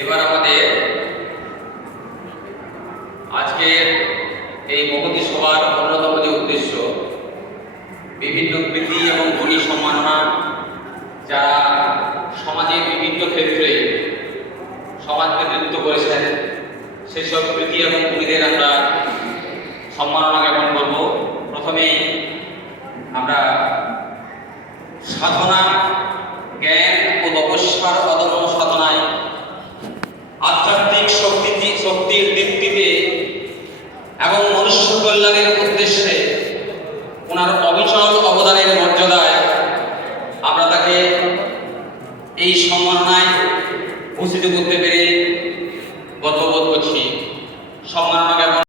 এবার আমাদের আজকের এই মহতী সভার অন্যতম যে উদ্দেশ্য, বিভিন্ন কৃতি এবং গুণী সম্মাননা যারা সমাজের বিভিন্ন ক্ষেত্রে সমাজকে নেতৃত্ব করেছেন, সেসব কৃতি এবং গুণীদের আমরা সম্মাননা জ্ঞাপন করব। প্রথমেই আমরা সাধনা